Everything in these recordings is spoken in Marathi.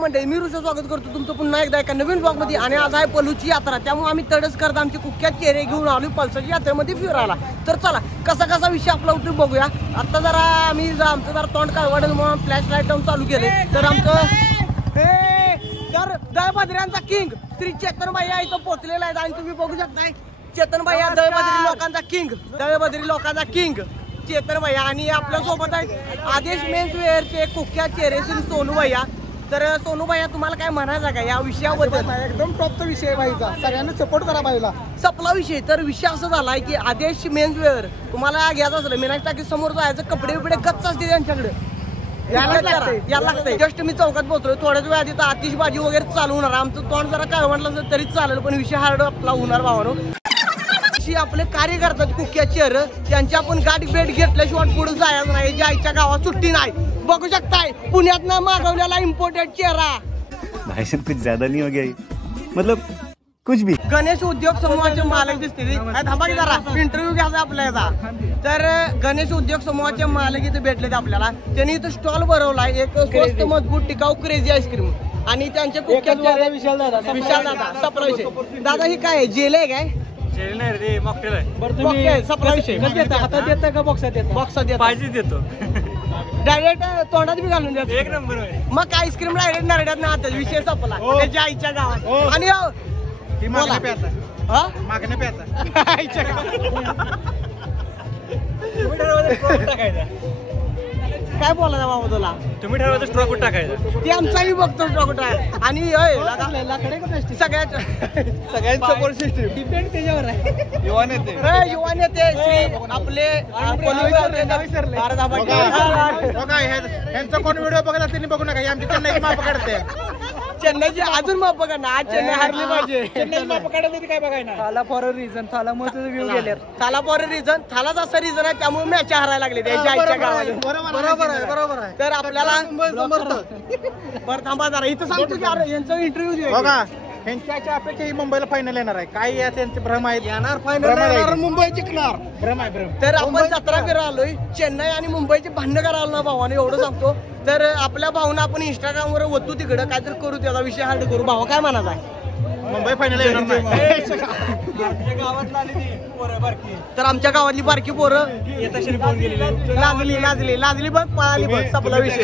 मंडळी, मी ऋषभ स्वागत करतो तुमचं पुन्हा एकदा एका नवीन ब्लॉग मध्ये. आणि आज आहे पलूची यात्रा, त्यामुळे आम्ही तडस करत आमची कुख्यात चेहरे घेऊन आलो पल्साची यात्रेमध्ये फिरायला. तर चला कसा विषय आपला उतरून बघूया. आता जरा आम्ही आमचं जरा तोंड काढवाडलं म्हणून फ्लॅश लाईट लावून चालू केले. तर आमचं तर दळबद्र्यांचा किंग श्री चेतन भैया इथं पोहोचलेला आहे आणि तुम्ही बघू शकताय चेतन भैया दळबद्री लोकांचा किंग, दळबद्री लोकांचा किंग चेतन भैया. आणि आपल्या सोबत आहेत आदेश मेन्स वेअरचे कुख्यात चेहरे श्री सोनू भैया. तर सोनू भैया तुम्हाला काय म्हणायचं का या विषयाबद्दल? एकदम टॉपचा विषय बाईचा, सगळ्यांना सपोर्ट करा बाईला. सपला विषय. तर विषय असा झालाय की आदेश मेन्स वेअर तुम्हाला घ्यायचं असलं मीनाक्षी टाकी समोर जायचं, कपडे बिपडे गच्च असते त्यांच्याकडे, यायला लागतंय. जस्ट मी चौकात पोहोचलोय, थोड्याच वेळात इथं आतिषबाजी वगैरे चालू होणार. आमचं तोंड जरा काय म्हटलं तरी चालेल, पण विषय हार्ड आपला होणार भावानो. आपले कार्य करतात कुख्यात चेहरे, त्यांची आपण गाठ भेट घेतल्याशिवाय पुढे जायचं नाही. ज्या आईच्या गावात सुट्टी नाही. बघू शकताय पुण्यात ना मागवलेला इम्पोर्टेड चेहरा. भाई साहब कुछ ज्यादा नहीं हो गया, मतलब कुछ भी. गणेश उद्योग समूहाचे मालक दिसतील. थांबा की जरा इंटरव्ह्यू घ्यायचा आपल्याला. तर गणेश उद्योग समूहाचे मालक इथे भेटलेत आपल्याला. त्यांनी इथं स्टॉल भरवलाय एक स्वस्त मजबूत टिकाऊ क्रेझी आईस्क्रीम. आणि त्यांचे कुख्यात विशाल दादा सपला विषय. दादा ही काय जेल आहे काय? सपला विषय हातात देता का बॉक्सात देता? बॉक्सात देतो डायरेक्ट तोंडात बी घालून देतो. एक नंबर. मग आईस्क्रीम डायरेक्ट नरड्यात ना हातात विषय सपला त्याच्या आईच्या गावात. आणि मागण्या प्याचा काय बोलायचं बाबा तुला? तुम्ही ठरवता स्ट्रॉक टाकायचा, ते आमचाही बघतो स्ट्रॉक टाक. आणि सगळ्यात सगळ्यांचं सपोर्ट सिस्टीम डिपेंड त्याच्यावर आहे. युवा नेते आपले यांचा कोण व्हिडिओ बघला त्यांनी बघू नका. आमची चेन्नईची माप काढते, चेन्नईची अजून माप बघा ना. आज चेन्नई हारली पाहिजे. चेन्नई माप काढत काय बघायला. थाला फॉर अ रिझन, थाला महत्वाचा व्ह्यू गेले. थाला फॉर अ रिझन, थालाच असा रिझन आहे त्यामुळे मॅच हरायला लागले त्याच्या आईच्या गावाला. बरोबर आहे. तर आपल्याला बरं थांबा जरा इथं सांगतो की यांचा इंटरव्ह्यू बघा. ह्यांच्या अपेक्षा ही मुंबईला फायनल येणार आहे. काय या त्यांचे भ्रम आहेत. येणार फायनल मुंबई जिंकणार, भ्रम आहे भ्रम. तर आपण 17 फिरायला आलोय. चेन्नई आणि मुंबईचे भांडण करायला ना भावाने एवढं सांगतो. तर आपल्या भावना आपण इंस्टाग्रामवर वतू तिकडं काहीतरी करू, त्याचा विषय हार्ड करू. भावा काय म्हणायचा आहे? मुंबई फायनल येणार नाही. तर आमच्या गावातली बारकी पोरं लाजली बघ, पळाली बघ, सपला विषय.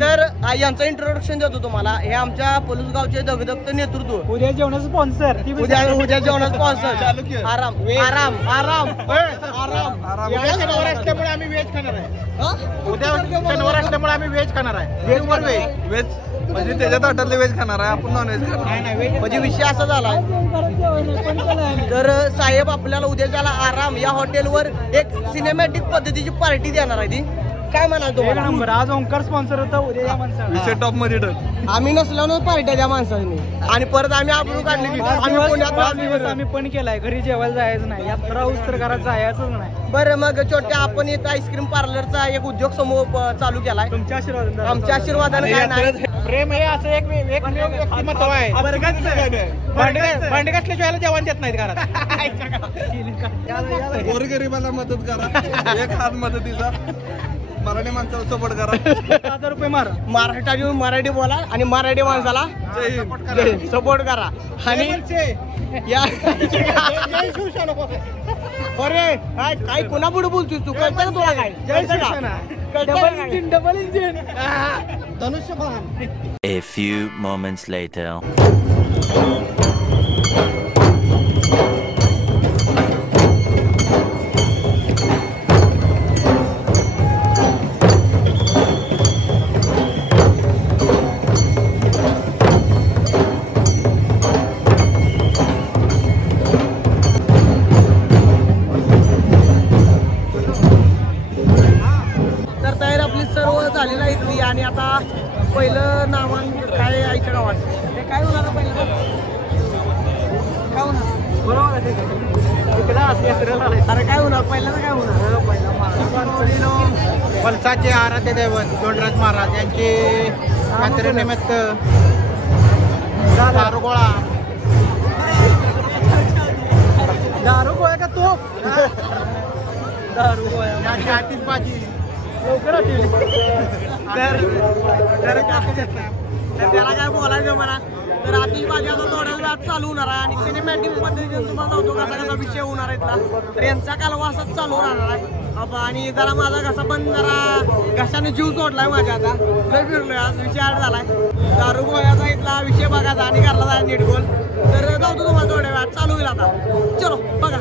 तर यांचं इंट्रोडक्शन देतो तुम्हाला. हे आमच्या पलूस गावचे दगदगत नेतृत्व, उद्या जेवणाचं स्पॉन्सर, उद्या जेवणाचं स्पॉन्सर. आराम आराम आराम आराम. असल्यामुळे आम्ही व्हेज खाणार आहे. उद्या शनिवार असल्यामुळे आम्ही व्हेज खाणार आहे. व्हेज म्हणजे त्याच्या ताटातले व्हेज खाणार आहे, आपण नॉन व्हेज खाणार नाही. म्हणजे विषय असा झाला. तर साहेब आपल्याला उद्याच्याला आराम या हॉटेलवर एक सिनेमॅटिक पद्धतीची पार्टी देणार आहे. ती काय म्हणाल तुम्हाला? आज ओंकार स्पॉन्सर होता, उद्या या माणसाला विषय टॉप मध्ये ठर. आम्ही नसल्यानं पार्ट्या त्या माणसांनी. आणि परत आम्ही आबरू काढली. आम्ही पण केलाय, घरी जेवायला जायचं नाही, यात्रा उत्तर घरात जायचंच नाही. बरं मग छोट्या आपण इथं आईस्क्रीम पार्लरचा एक उद्योग समूह चालू केलाय. तुमच्या आशीर्वादाने, आमच्या आशीर्वादाने काय नाही. प्रेम हे असं एक व्यक्तिमत्व आहे. भांडे घातल्याशिवाय जेवण देत नाहीत घरात. गोरगरिबाला मदत करा, एक हात मदतीचा. मराठी माणसाला सपोर्ट करा. 1000 रुपये मारा. मराठी बोला आणि मराठी माणसाला सपोर्ट करा. आणि अरे काय कोणा पुढे बोलतोय तू? कळतं का तुला? काय double engine Dhanushyaban. A few moments later. आणि आता पहिलं नावान काय आईच्या गावात ते काय होणार पहिलं? काय होणार? बरोबर आहे. अरे काय होणार पहिल्यांदा? काय होणार? वलसाचे आराध्य दैवत दोंडराज महाराज यांचे यात्रेनिमित्त दारू गोळा का तो? दारू गोळा आतिषबाजी लवकर आठवली. तर त्याला काय बोलायचं मला. तर आतिषबाजी आता थोड्या वेळात चालू होणार आहे आणि सिनेमॅटिक पद्धतीने तुम्हाला जातो कसा कसा विषय होणार आहे इथला. तर यांचा कालवा असाच चालू राहणार आहे. आणि जरा माझा घसा पण जरा घशाने जीव सोडलाय माझ्या. आता लय फिरलोय आज, विषय झालाय. दारू गोळ्याचा इथला विषय बघायचा आणि घरला जायचा नीट गोल. तर जातो तुम्हाला थोड्या वेळात चालू होईल आता. चलो बघा.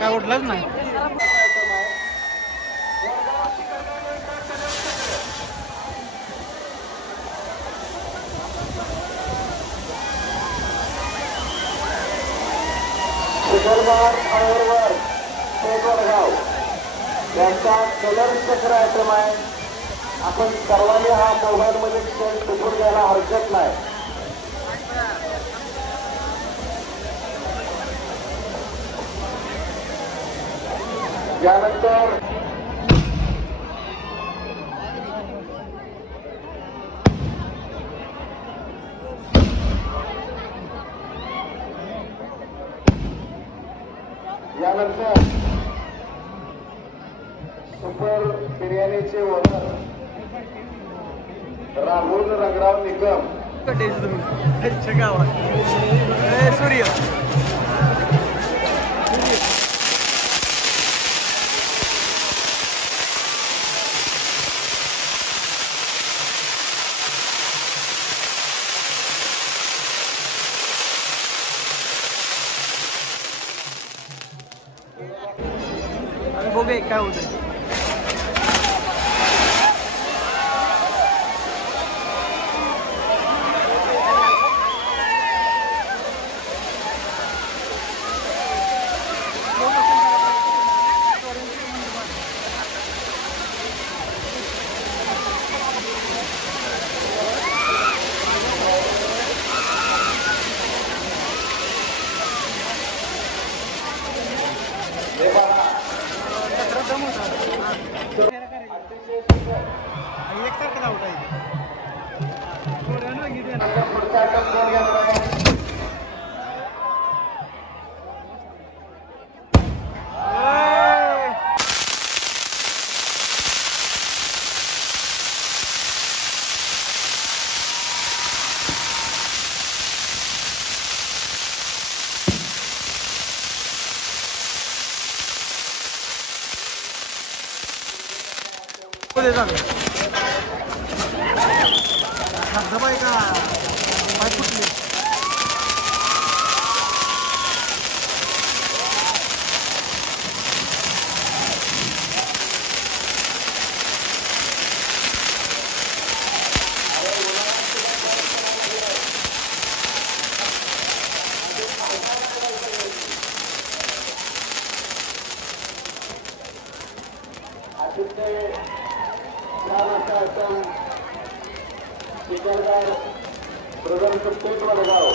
काय उठलंच नाही. शिखरबाग फायरवर पेटवडगाव यांचा कलर आयटम आहे. आपण सर्वांनी हा मोबाईलमध्ये क्षण टिपून घ्यायला हरकत नाही. यानंतर सुपर बिर्याणीचे ओनर राहुल रंगराव निकम सूर्य बघूया काय होतंय. पुढे झालं धबधबा आहे का पाय फुटले. चिखलगाव पेठ वडगाव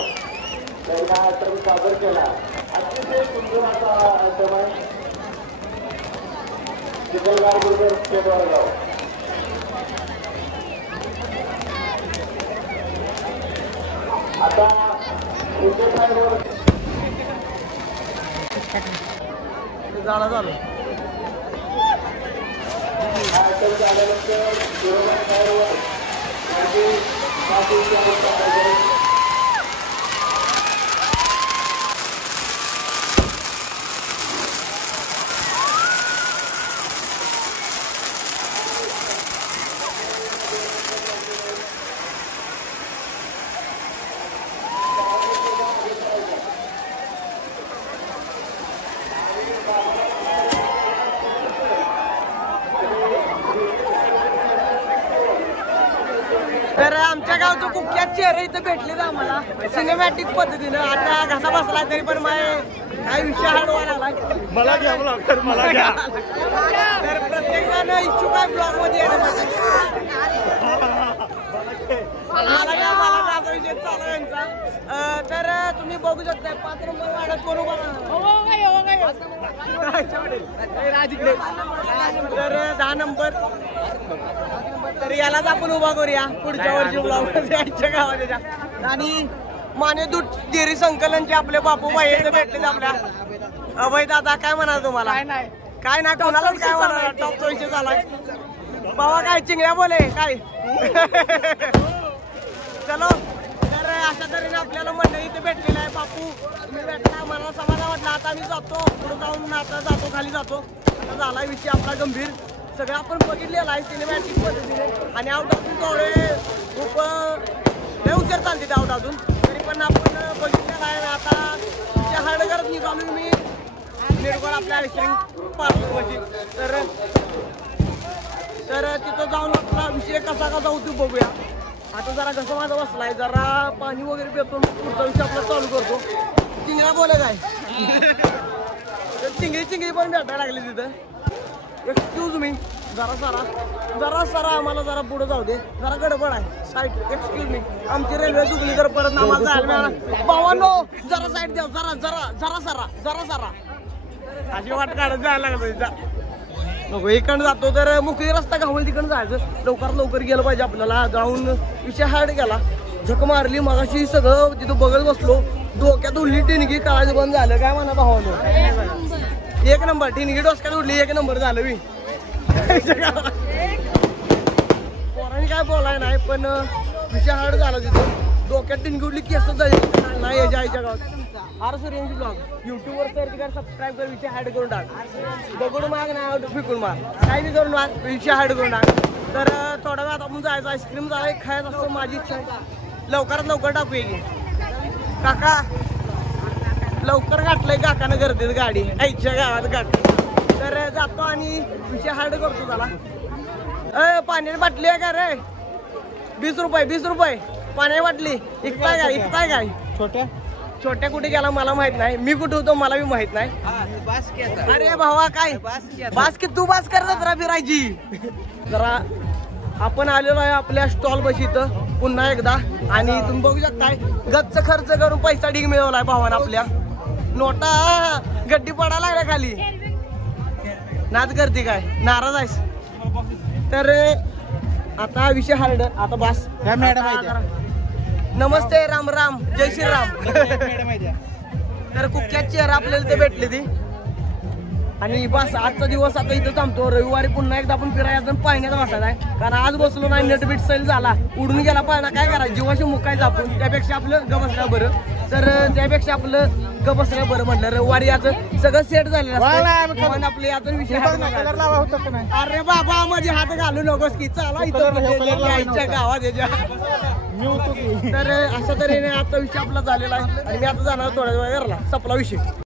त्यांना आश्रम सादर केला. अतिशय सुंदर असा आश्रम आहे चिखलगाव पेठ वडगाव. आता साईडवर झालं आश्रम झाल्यानंतर साईडवर तर आमच्या गावचं कुख्यात चेहरे इथं भेटले आम्हाला सिनेमॅटिक पद्धतीनं. आता घसा बसला तरी पण काही विषय हाडवा आला. मला घ्या मला घ्या. तर प्रत्येक जण इच्छुक आहे ब्लॉग मध्ये येण्यासाठी. मला घ्या असा विषय चालू आहे यांचा. तर तुम्ही बघू शकता 5 नंबर वाढत कोण उभा तर 10 नंबर. तर यालाच आपण उभा करूया पुढच्या वर्षी ब्लॉग यांच्या गावाच्या. आणि माने दूध डेअरी संकलनचे आपले बापू भाई इथे भेटले आपल्या. अभय दादा काय म्हणाल तुम्हाला? काय नाही कोणालाच काय म्हणाल. टॉपचा विषय झालाय बाबा. काय चिंगड्या बोले काय चलो. तर अशा तऱ्हेने आपल्याला मंडळी इथे भेटलेलं आहे. बापू तुम्ही भेटला मला समाधान वाटलं. आता मी जातो पुढे जाऊन आता जातो खाली जातो. आता झाला विषय आपला गंभीर. सगळं आपण बघितलेलं आहे सिनेमॅटिक पद्धतीने. आणि आउट अजून थोडे खूप लय उशीर चालते ते आउट अजून तरी पण आपण बघितलेलं आहे. आता तुमच्या हाडगरात निघालो मी निर्गोळ आपल्या आयस्क्रीम पार्लरमध्ये. तर तिथं जाऊन आपला विषय कसा होतो बघूया. आता जरा कसं माझा बसलाय जरा पाणी वगैरे पितो. पुढचा विषय आपला चालू करतो. चिंगडा बोला काय चिंगडी पण भेटायला लागली तिथं. एक्सक्यूज मी जरा सरा आम्हाला जरा पुढे जाऊ दे. जरा गडबड आहे साईड. एक्सक्यूज मी आमची रेल्वे चुकली तर परत आम्हाला जायला मिळाला. भावांनो जरा साईड द्या. जरा सरा अशी वाट काढत जायला लागत नको. इकडं जातो तर मोकळी रस्ता घावून तिकडं जायचं. लवकर गेलं पाहिजे आपल्याला. जाऊन विषय हार्ड गेला. झक मारली मगाशी सगळं तिथं बघत बसलो. डोक्यात उडली टिनगी काळाचं बंद झालं. काय म्हणा भावानं 1 नंबर टिनगी डोसक्यात उडली. 1 नंबर झालं मी. पोरांनी काय बोलाय नाही पण विषय हार्ड झाला तिथं. डोक्यात टिनगी उडली की असं जाईल नाही याच्या आईच्या गावात. आर सूर्यांची ब्लॉग युट्यूबवर सर्च कर सबस्क्राईब कर. विषय हार्ड करून टाक. दगड माग नाही फिकून मार काही नाही करून मार. विषय हार्ड करून टाक. तर थोड्या वेळात आपण जायचं आईस्क्रीम झालं खायचं असं माझी इच्छा आहे. लवकरात लवकर टाकूया की काका. लवकर गाठलंय काकानं गर्दीत गाडी आईच्या गावात गाठी. तर जातो आणि विषय हार्ड करतो त्याला. पाण्याची बाटली आहे का रे? 20 रुपये पाण्याची बाटली. इकताय काय छोट्या कुठे गेला मला माहित नाही. मी कुठे होतो मला बी माहित नाही. अरे भावा काय बास्केट तू बास करतात जरा फिरायची. जरा आपण आलेलो आहे आपल्या स्टॉल बशी इथं पुन्हा एकदा. आणि तुम्ही बघू शकताय गच्च खर्च करून पैसा ढीग मिळवलाय भावानं आपल्या. नोटा गड्डी पडायला लागल्या खाली. नाद करते काय नाराज आहेस? तर आता विषय हार्ड. आता बास. नमस्ते राम जय श्रीराम. तर कुख्यात चेहरा आपल्याला ते भेटले ती. आणि बस आजचा दिवस आता इथं थांबतो. रविवारी पुन्हा एकदा आपण फिरायला पाळण्यात बसायला आहे. कारण आज बसलो नाही नटबीट सैल झाला उडून गेला पाळणा. काय करायचं जीवाशी मुकायचं आपण. त्यापेक्षा आपलं गमसला बरं. तर त्यापेक्षा आपलं ग बसलं बरं म्हणलं रविवारी याचं सगळं सेट झालेलं असतं. पण आपले आता विषय आहे कलर लावा होता का नाही? अरे बाबा माझे हात घालू नकोस की चला इथं आईच्या गावात याच्या. तर अशा तऱ्हेने आता विषय आपला झालेला आहे आणि मी आता जाणार थोड्या वेळा घरला, संपला विषय.